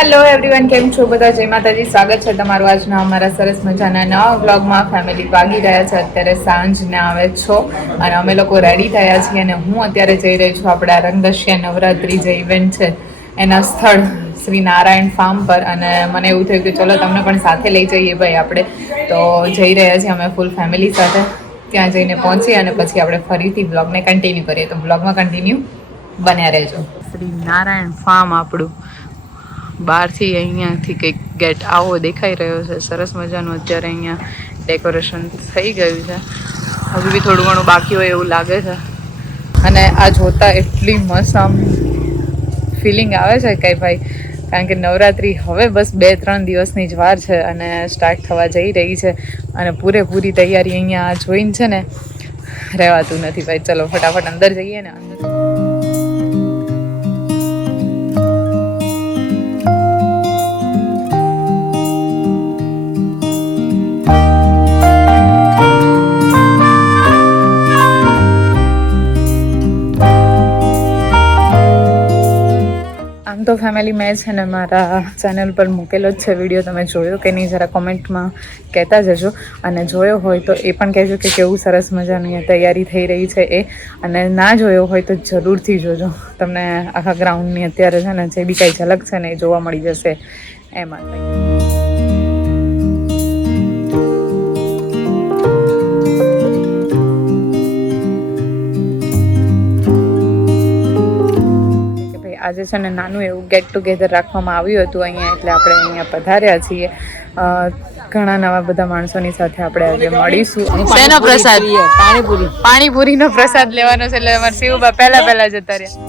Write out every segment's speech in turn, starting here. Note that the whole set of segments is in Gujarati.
હેલો એવરીવન, કેમ છો બધા? જય માતાજી. સ્વાગત છે તમારું આજના અમારા સરસ મજાના નવા વ્લોગમાં. ફેમિલી વાગી રહ્યા છે અત્યારે સાંજના આવે છો અને અમે લોકો રેડી થયા છીએ અને હું અત્યારે જઈ રહી છું આપણે આ રંગદશિયા નવરાત્રી જે ઇવેન્ટ છે એના સ્થળ શ્રી નારાયણ ફાર્મ પર. અને મને એવું થયું કે ચલો તમને પણ સાથે લઈ જઈએ ભાઈ. આપણે તો જઈ રહ્યા છીએ અમે ફૂલ ફેમિલી સાથે. ત્યાં જઈને પહોંચી અને પછી આપણે ફરીથી બ્લોગને કન્ટિન્યુ કરીએ. તો બ્લોગમાં કન્ટિન્યુ બન્યા રહેજો. શ્રી નારાયણ ફાર્મ આપણું બહારથી અહીંયાથી કંઈક ગેટ આવો દેખાઈ રહ્યો છે. સરસ મજાનું અત્યારે અહીંયા ડેકોરેશન થઈ ગયું છે. હજુ બી થોડું ઘણું બાકી હોય એવું લાગે છે. અને આ જોતા એટલી મસ્ત આમ ફિલિંગ આવે છે કે ભાઈ, કારણ કે નવરાત્રિ હવે બસ 2-3 દિવસની જ વાર છે અને સ્ટાર્ટ થવા જઈ રહી છે. અને પૂરેપૂરી તૈયારી અહીંયા જોઈને છે ને રહેવાતું નથી ભાઈ. ચલો ફટાફટ અંદર જઈએ ને. અંદર આમ તો ફેમિલી મેં છે ને મારા ચેનલ પર મૂકેલો જ છે વિડીયો. તમે જોયો કે નહીં જરા કોમેન્ટમાં કહેતા જજો. અને જોયો હોય તો એ પણ કહેજો કે કેવું સરસ મજાની તૈયારી થઈ રહી છે એ. અને ના જોયો હોય તો જરૂરથી જોજો. તમને આખા ગ્રાઉન્ડની અત્યારે છે ને જે બી કાંઈ ઝલક છે ને એ જોવા મળી જશે એમાં. આજે છે ને નાનું એવું ગેટ ટુગેધર રાખવામાં આવ્યું હતું અહીંયા, એટલે આપણે અહીંયા પધાર્યા છીએ. ઘણા નવા બધા માણસોની સાથે આપણે આજે મળીશું. શેનો પ્રસાદ? પાણીપુરી. પાણીપુરીનો પ્રસાદ લેવાનો છે એટલે અમારે શિવબા પહેલા જતા રહ્યા.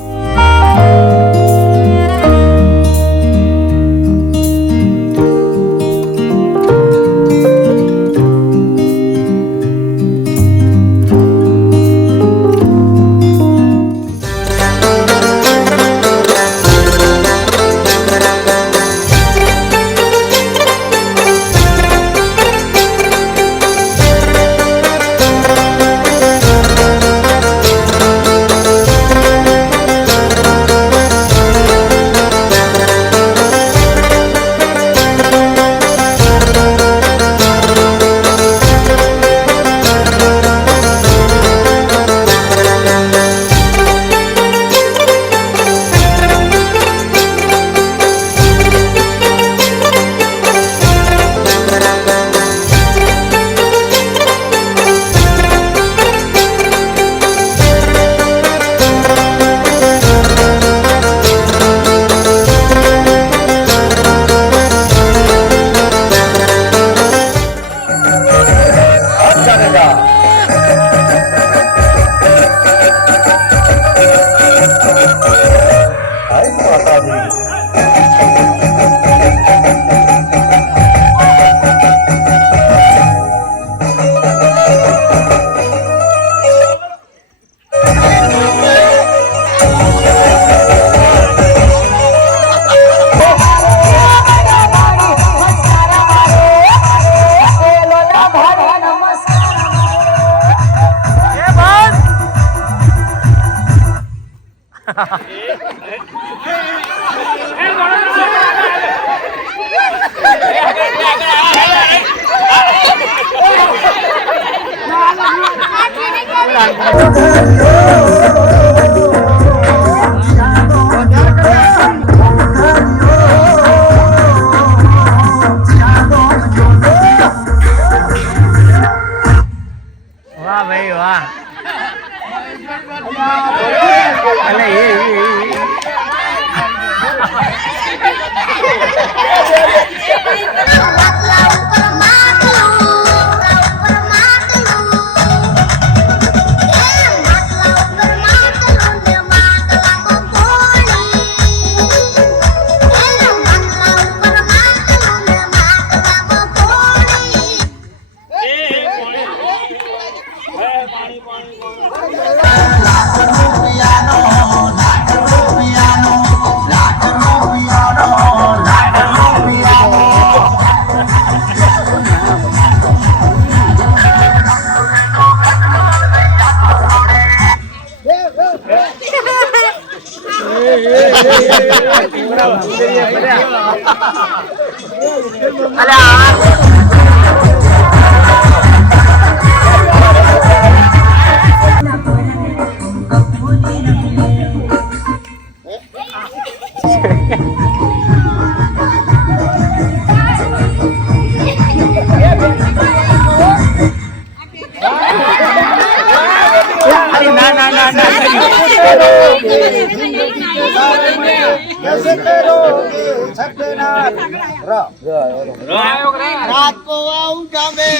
रात को आऊंगा मैं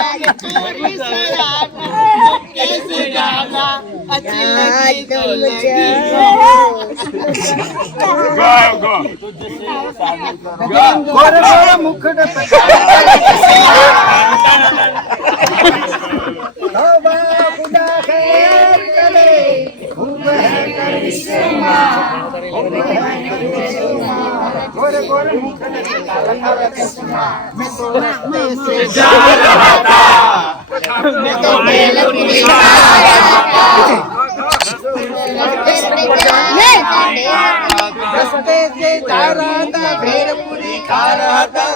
तुझे चोरी से आना कैसे जाना अच्छी लगी तो लगी गोरे गोरे मुखड़ पे खुदा खैर करे खूब है करिश्मा गोरे गोरे मुखड़ पे करिश्मा मैं तो रास्ते से जा रहा था मैं तो बेलपुरी जा रहा था रास्ते से जा रहा था भेलपुरी खा रहा था